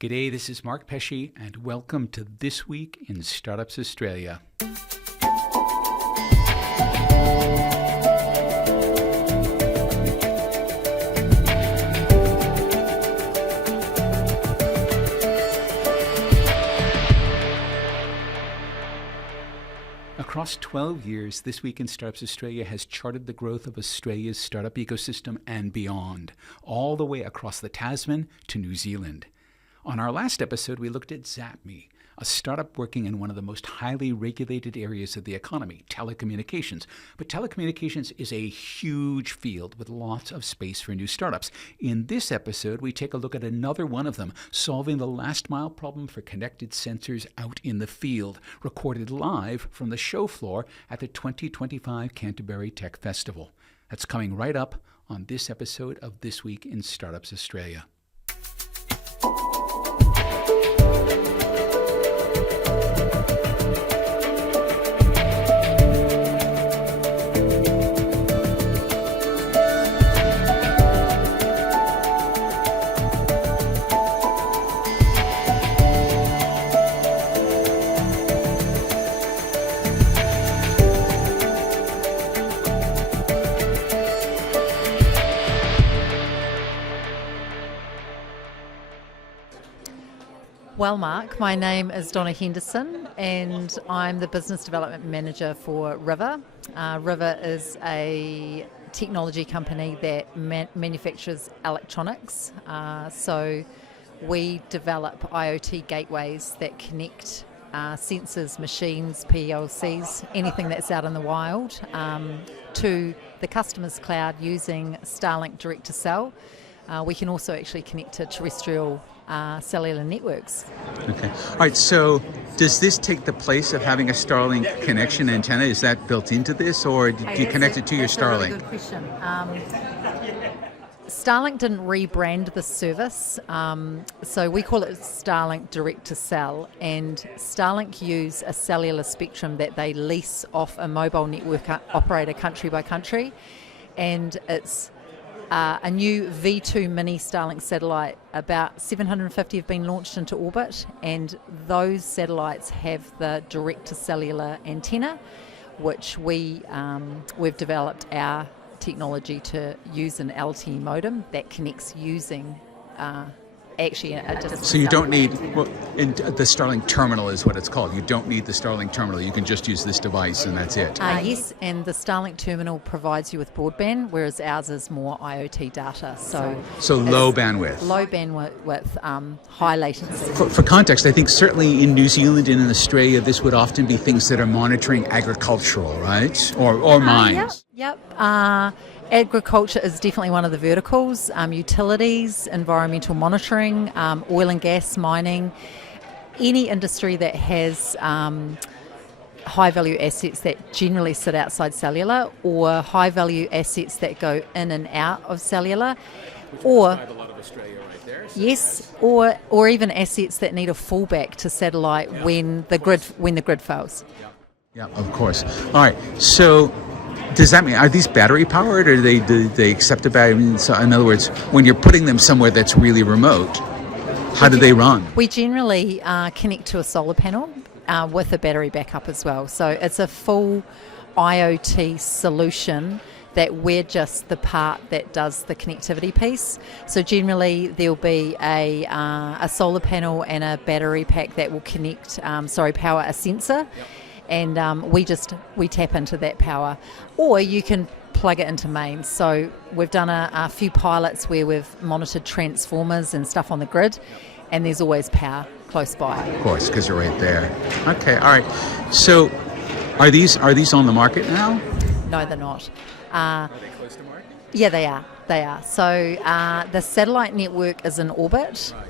G'day, this is Mark Pesce, and welcome to This Week in Startups Australia. Across 12 years, This Week in Startups Australia has charted the growth of Australia's startup ecosystem and beyond, all the way across the Tasman to New Zealand. On our last episode, we looked at ZapMe, a startup working in one of the most highly regulated areas of the economy, telecommunications. But telecommunications is a huge field with lots of space for new startups. In this episode, we take a look at another one of them, solving the last mile problem for connected sensors out in the field, recorded live from the show floor at the 2025 Canterbury Tech Festival. That's coming right up on this episode of This Week in Startups Australia. Well, Mark, my name is Donna Henderson and I'm the Business Development Manager for Rivir. Rivir is a technology company that manufactures electronics. So we develop IoT gateways that connect sensors, machines, PLCs, anything that's out in the wild, to the customer's cloud using StarLink direct-to-cell. We can also actually connect to terrestrial cellular networks. Okay. All right, so does this take the place of having a StarLink connection antenna? Is that built into this, or do you connect it to your StarLink? That's a really good question. StarLink didn't rebrand the service, so we call it StarLink Direct-to-Cell, and StarLink use a cellular spectrum that they lease off a mobile network operator country by country, and it's a new V2 mini Starlink satellite. About 750 have been launched into orbit, and those satellites have the direct-to-cellular antenna, which we've developed our technology to use an LTE modem that connects using So you don't need, the StarLink terminal is what it's called. You don't need the StarLink terminal. You can just use this device and that's it. Yes, and the StarLink terminal provides you with broadband, whereas ours is more IoT data. So low bandwidth. Low bandwidth with high latency. For context, I think certainly in New Zealand and in Australia, this would often be things that are monitoring agricultural, right? Or mines. Yep. Agriculture is definitely one of the verticals. Utilities, environmental monitoring, oil and gas, mining, any industry that has high value assets that generally sit outside cellular, or high value assets that go in and out of cellular, or a lot of Australia right there. Yes, or even assets that need a fallback to satellite when the grid fails. Yeah, of course. All right, so does that mean, are these battery powered, or do they accept a battery? So in other words, when you're putting them somewhere that's really remote, how do they run? We generally connect to a solar panel with a battery backup as well. So it's a full IoT solution that we're just the part that does the connectivity piece. So generally there'll be a solar panel and a battery pack that will power a sensor. Yep. And we tap into that power, or you can plug it into mains. So we've done a few pilots where we've monitored transformers and stuff on the grid, and there's always power close by. Of course, because you're right there. Okay, all right. So are these on the market now? No, they're not. Are they close to market? Yeah, they are. So the satellite network is in orbit. Right.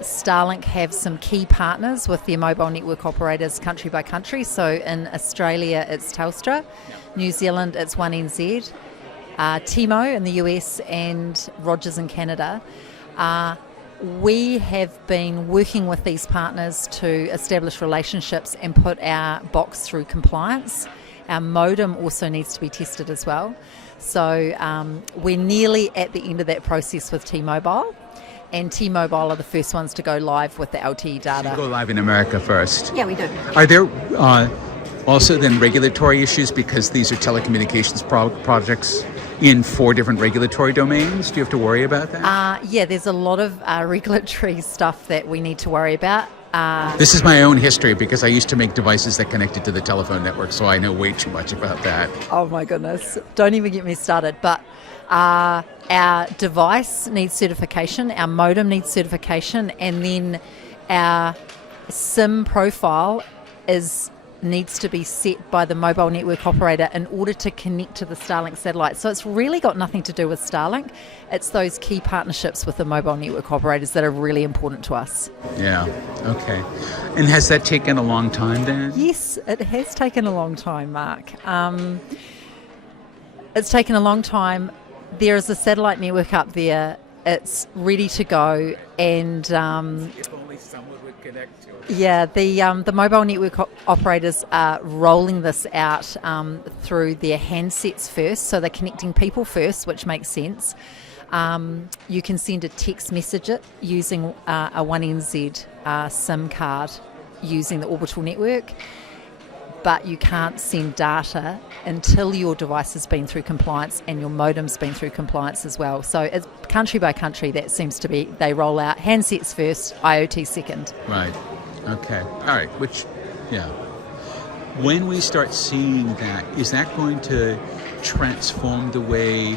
StarLink have some key partners with their mobile network operators country by country. So in Australia it's Telstra, New Zealand it's 1NZ, T-Mo in the US, and Rogers in Canada. We have been working with these partners to establish relationships and put our box through compliance. Our modem also needs to be tested as well. So we're nearly at the end of that process with T-Mobile. and T-Mobile are the first ones to go live with the LTE data. Go live in America first. Yeah, we do. Are there also then regulatory issues because these are telecommunications projects in 4 different regulatory domains? Do you have to worry about that? Yeah, there's a lot of regulatory stuff that we need to worry about. This is my own history because I used to make devices that connected to the telephone network, so I know way too much about that. Oh my goodness, don't even get me started. But our device needs certification, our modem needs certification, and then our SIM profile needs to be set by the mobile network operator in order to connect to the StarLink satellite. So it's really got nothing to do with StarLink. It's those key partnerships with the mobile network operators that are really important to us. Yeah, okay. And has that taken a long time then? Yes, it has taken a long time, Mark. It's taken a long time. There is a satellite network up there. It's ready to go, and if only someone would connect to it. yeah, the mobile network operators are rolling this out through their handsets first, so they're connecting people first, which makes sense. You can send a text message using a 1NZ SIM card using the orbital network, but you can't send data until your device has been through compliance and your modem's been through compliance as well. So it's country by country, that seems to be, they roll out handsets first, IoT second. Right. Okay. All right. When we start seeing that, is that going to transform the way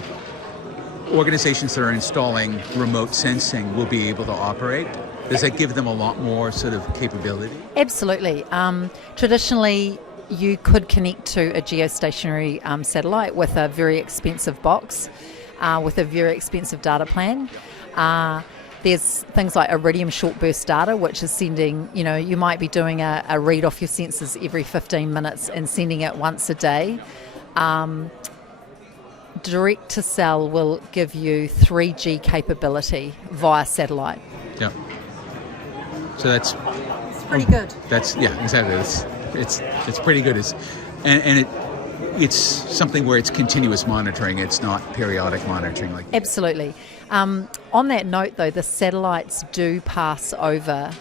organizations that are installing remote sensing will be able to operate? Does that give them a lot more sort of capability? Absolutely. Traditionally, you could connect to a geostationary satellite with a very expensive box, with a very expensive data plan. There's things like Iridium short burst data, which is sending, you might be doing a read off your sensors every 15 minutes and sending it once a day. Direct to cell will give you 3G capability via satellite. Yeah. So that's Pretty good. That's exactly. It's pretty good. It's something where it's continuous monitoring. It's not periodic monitoring. Absolutely. On that note, though, the satellites do pass over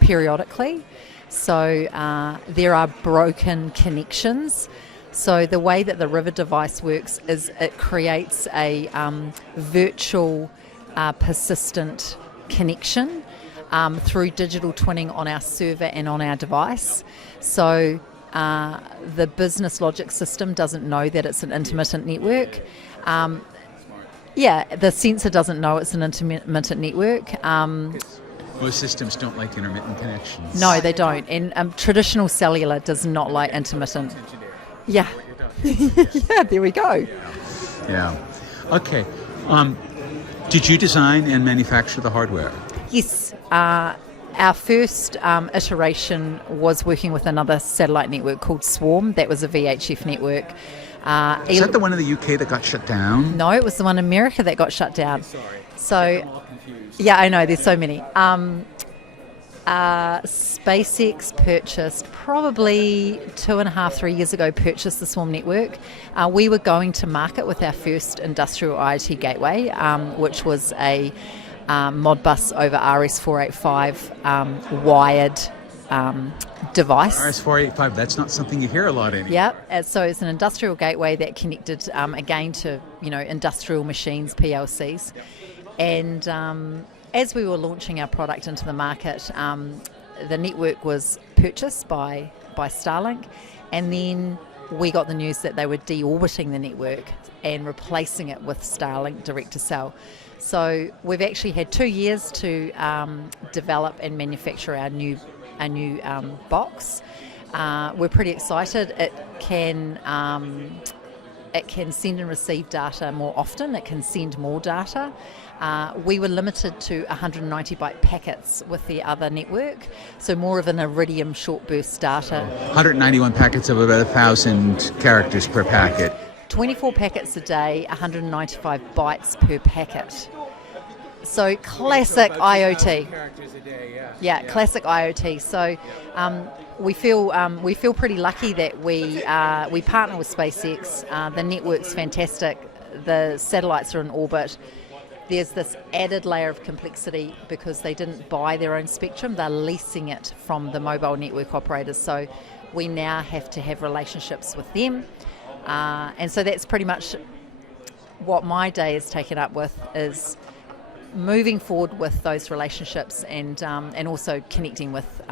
periodically, so there are broken connections. So the way that the Rivir device works is it creates a virtual persistent connection through digital twinning on our server and on our device. So the business logic system doesn't know that it's an intermittent network. The sensor doesn't know it's an intermittent network. Most systems don't like intermittent connections. No, they don't. And traditional cellular does not like intermittent. Yeah. Yeah, there we go. Yeah. Okay. Did you design and manufacture the hardware? Yes. Our first iteration was working with another satellite network called Swarm. That was a VHF network. Is that the one in the UK that got shut down? No, it was the one in America that got shut down. Sorry. So, I'm all confused. Yeah, I know, there's so many. SpaceX purchased, probably 2.5-3 years ago, purchased the Swarm network. We were going to market with our first industrial IoT gateway, which was a Modbus over RS485 wired device. RS485, that's not something you hear a lot anymore. Yeah, so it's an industrial gateway that connected again to industrial machines, PLCs, and as we were launching our product into the market, the network was purchased by StarLink, and then we got the news that they were deorbiting the network and replacing it with StarLink direct to cell. So we've actually had 2 years to develop and manufacture our new box. We're pretty excited. It can send and receive data more often. It can send more data. We were limited to 190 byte packets with the other network, so more of an Iridium short burst data. 191 packets of about 1,000 characters per packet. 24 packets a day, 195 bytes per packet. So classic IoT. Yeah, classic IoT. So we feel pretty lucky that we partner with SpaceX. The network's fantastic. The satellites are in orbit. there's this added layer of complexity because they didn't buy their own spectrum, they're leasing it from the mobile network operators. So we now have to have relationships with them. And so that's pretty much what my day is taken up with, is moving forward with those relationships and also connecting with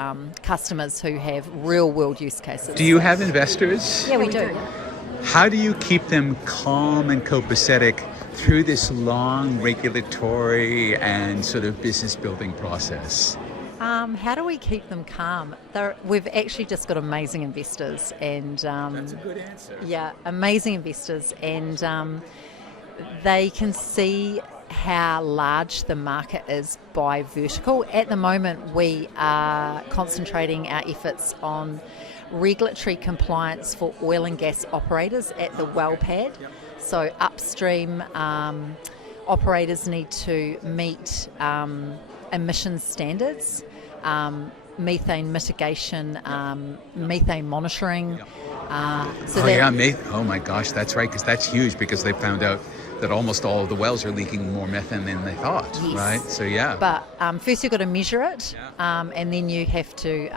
customers who have real world use cases. Do you have investors? Yeah, we do. How do you keep them calm and copacetic through this long regulatory and sort of business building process? How do we keep them calm? We've actually just got amazing investors, and That's a good answer. yeah, amazing investors, and they can see how large the market is by vertical. At the moment, we are concentrating our efforts on regulatory compliance for oil and gas operators at the well pad. So upstream operators need to meet emission standards, methane mitigation, methane monitoring. Oh my gosh, that's right, because that's huge, because they found out that almost all of the wells are leaking more methane than they thought, Yes. right? So yeah. But first you've got to measure it, and then you have to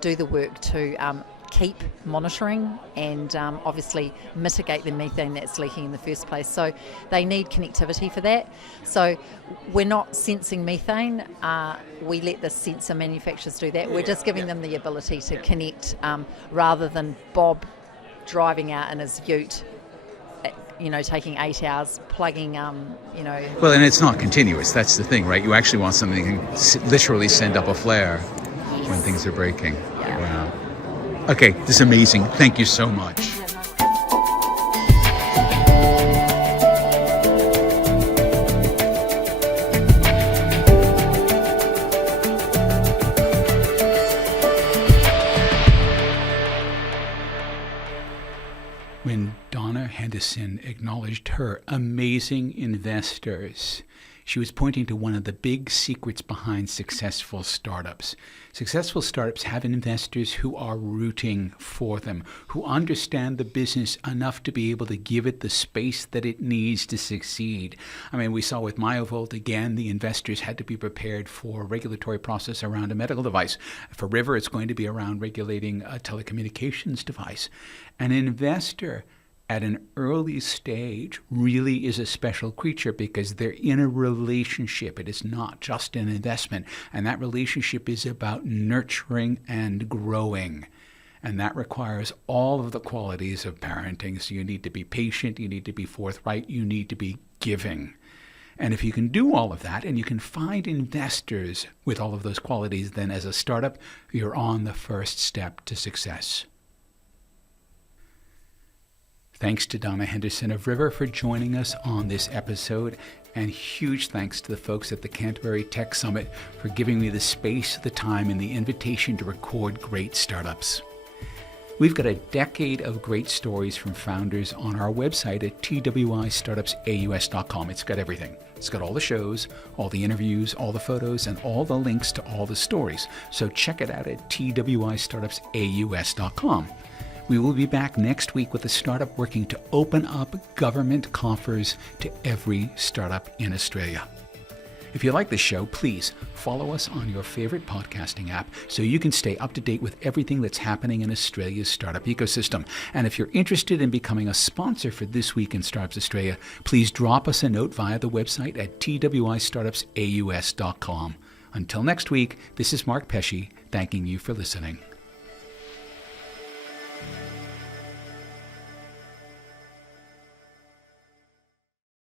do the work to keep monitoring and obviously mitigate the methane that's leaking in the first place. So they need connectivity for that. So we're not sensing methane. We let the sensor manufacturers do that. We're just giving them the ability to connect rather than Bob driving out in his ute, taking 8 hours, plugging, Well, and it's not continuous. That's the thing, right? You actually want something that can literally send up a flare when things are breaking. Yeah. Wow. Okay, this is amazing. Thank you so much. When Donna Henderson acknowledged her amazing investors, she was pointing to one of the big secrets behind successful startups. Successful startups have investors who are rooting for them, who understand the business enough to be able to give it the space that it needs to succeed. I mean, we saw with Myovolt, again, the investors had to be prepared for a regulatory process around a medical device. For Rivir, it's going to be around regulating a telecommunications device. An investor at an early stage really is a special creature because they're in a relationship. It is not just an investment. And that relationship is about nurturing and growing. And that requires all of the qualities of parenting. So you need to be patient, you need to be forthright, you need to be giving. And if you can do all of that and you can find investors with all of those qualities, then as a startup, you're on the first step to success. Thanks to Donna Henderson of Rivir for joining us on this episode, and huge thanks to the folks at the Canterbury Tech Summit for giving me the space, the time, and the invitation to record great startups. We've got a decade of great stories from founders on our website at twistartupsaus.com. It's got everything. It's got all the shows, all the interviews, all the photos, and all the links to all the stories. So check it out at twistartupsaus.com. We will be back next week with a startup working to open up government coffers to every startup in Australia. If you like this show, please follow us on your favorite podcasting app so you can stay up to date with everything that's happening in Australia's startup ecosystem. And if you're interested in becoming a sponsor for This Week in Startups Australia, please drop us a note via the website at twistartupsaus.com. Until next week, this is Mark Pesce, thanking you for listening.